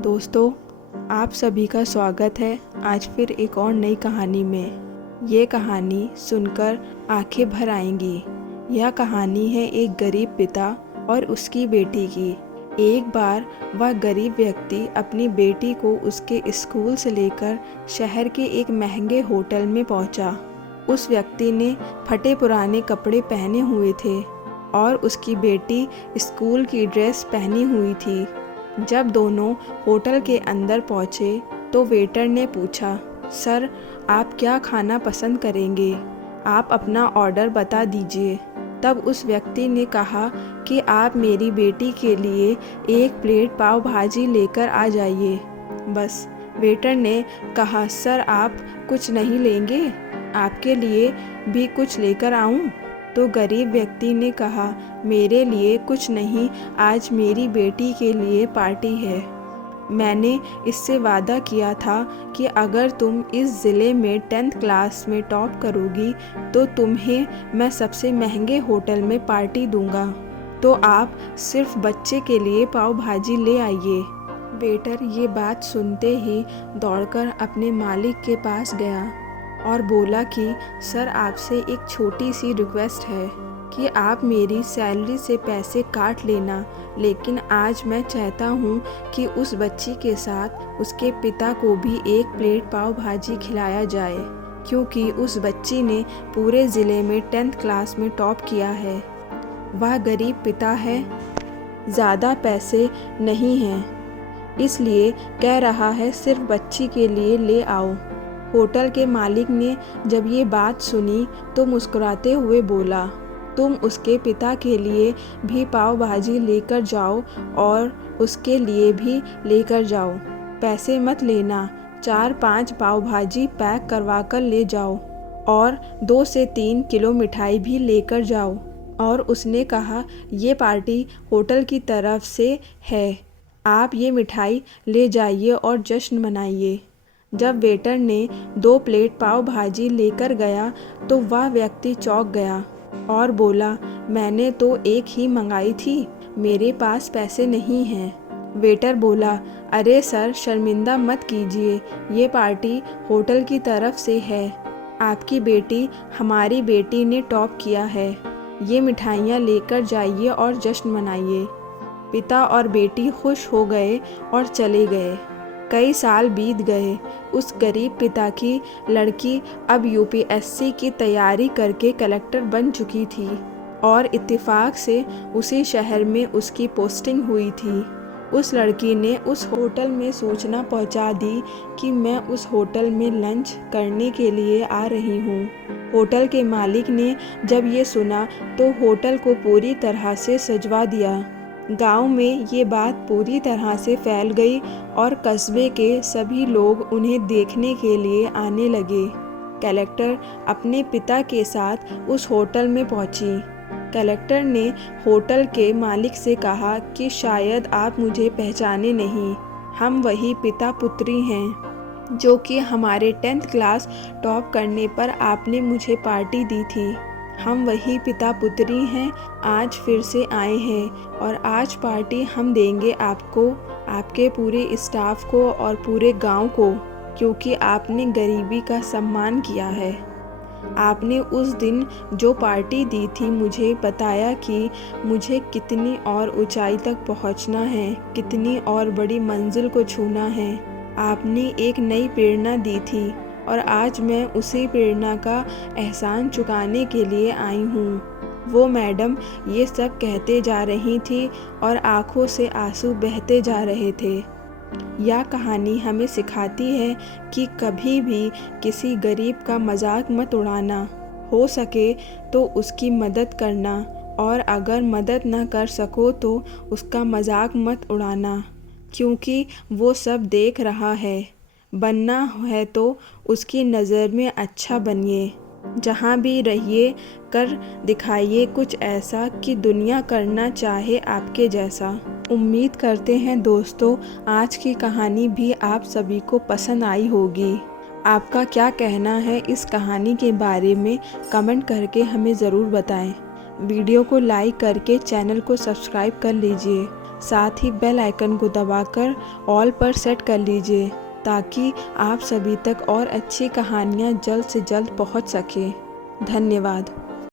दोस्तों, आप सभी का स्वागत है आज फिर एक और नई कहानी में। ये कहानी सुनकर आंखें भर आएंगी। यह कहानी है एक गरीब पिता और उसकी बेटी की। एक बार वह गरीब व्यक्ति अपनी बेटी को उसके स्कूल से लेकर शहर के एक महंगे होटल में पहुंचा। उस व्यक्ति ने फटे पुराने कपड़े पहने हुए थे और उसकी बेटी स्कूल की ड्रेस पहनी हुई थी। जब दोनों होटल के अंदर पहुंचे तो वेटर ने पूछा, सर, आप क्या खाना पसंद करेंगे? आप अपना ऑर्डर बता दीजिए। तब उस व्यक्ति ने कहा कि आप मेरी बेटी के लिए एक प्लेट पाव भाजी लेकर आ जाइए। बस। वेटर ने कहा, सर, आप कुछ नहीं लेंगे? आपके लिए भी कुछ लेकर आऊं? तो गरीब व्यक्ति ने कहा, मेरे लिए कुछ नहीं, आज मेरी बेटी के लिए पार्टी है। मैंने इससे वादा किया था कि अगर तुम इस ज़िले में 10th क्लास में टॉप करोगी तो तुम्हें मैं सबसे महंगे होटल में पार्टी दूंगा। तो आप सिर्फ बच्चे के लिए पाव भाजी ले आइए। वेटर ये बात सुनते ही दौड़कर अपने मालिक के पास गया और बोला कि सर, आपसे एक छोटी सी रिक्वेस्ट है कि आप मेरी सैलरी से पैसे काट लेना, लेकिन आज मैं चाहता हूँ कि उस बच्ची के साथ उसके पिता को भी एक प्लेट पाव भाजी खिलाया जाए, क्योंकि उस बच्ची ने पूरे ज़िले में 10th क्लास में टॉप किया है। वह गरीब पिता है, ज़्यादा पैसे नहीं हैं, इसलिए कह रहा है सिर्फ बच्ची के लिए ले आओ। होटल के मालिक ने जब ये बात सुनी तो मुस्कुराते हुए बोला, तुम उसके पिता के लिए भी पाव भाजी लेकर जाओ और उसके लिए भी लेकर जाओ। पैसे मत लेना, 4-5 पाव भाजी पैक करवा कर ले जाओ और 2 से 3 किलो मिठाई भी लेकर जाओ। और उसने कहा, ये पार्टी होटल की तरफ से है, आप ये मिठाई ले जाइए और जश्न मनाइए। जब वेटर ने 2 प्लेट पाव भाजी लेकर गया तो वह व्यक्ति चौंक गया और बोला, मैंने तो एक ही मंगाई थी, मेरे पास पैसे नहीं हैं। वेटर बोला, अरे सर, शर्मिंदा मत कीजिए, ये पार्टी होटल की तरफ से है। आपकी बेटी हमारी बेटी ने टॉप किया है, ये मिठाइयाँ लेकर जाइए और जश्न मनाइए। पिता और बेटी खुश हो गए और चले गए। कई साल बीत गए। उस गरीब पिता की लड़की अब यूपीएससी की तैयारी करके कलेक्टर बन चुकी थी और इत्तेफाक से उसी शहर में उसकी पोस्टिंग हुई थी। उस लड़की ने उस होटल में सूचना पहुंचा दी कि मैं उस होटल में लंच करने के लिए आ रही हूं। होटल के मालिक ने जब ये सुना तो होटल को पूरी तरह से सजवा दिया। गांव में ये बात पूरी तरह से फैल गई और कस्बे के सभी लोग उन्हें देखने के लिए आने लगे। कलेक्टर अपने पिता के साथ उस होटल में पहुंची। कलेक्टर ने होटल के मालिक से कहा कि शायद आप मुझे पहचाने नहीं, हम वही पिता पुत्री हैं जो कि हमारे 10th क्लास टॉप करने पर आपने मुझे पार्टी दी थी। हम वही पिता पुत्री हैं, आज फिर से आए हैं और आज पार्टी हम देंगे आपको, आपके पूरे स्टाफ को और पूरे गांव को, क्योंकि आपने गरीबी का सम्मान किया है। आपने उस दिन जो पार्टी दी थी मुझे बताया कि मुझे कितनी और ऊंचाई तक पहुंचना है, कितनी और बड़ी मंजिल को छूना है। आपने एक नई प्रेरणा दी थी और आज मैं उसी प्रेरणा का एहसान चुकाने के लिए आई हूँ। वो मैडम ये सब कहते जा रही थी और आंखों से आंसू बहते जा रहे थे। यह कहानी हमें सिखाती है कि कभी भी किसी गरीब का मजाक मत उड़ाना, हो सके तो उसकी मदद करना और अगर मदद न कर सको तो उसका मजाक मत उड़ाना, क्योंकि वो सब देख रहा है। बनना है तो उसकी नज़र में अच्छा बनिए, जहाँ भी रहिए कर दिखाइए कुछ ऐसा कि दुनिया करना चाहे आपके जैसा। उम्मीद करते हैं दोस्तों आज की कहानी भी आप सभी को पसंद आई होगी। आपका क्या कहना है इस कहानी के बारे में कमेंट करके हमें ज़रूर बताएं। वीडियो को लाइक करके चैनल को सब्सक्राइब कर लीजिए साथ ही बेल आइकन को दबाकर ऑल पर सेट कर लीजिए ताकि आप सभी तक और अच्छी कहानियाँ जल्द से जल्द पहुँच सके। धन्यवाद।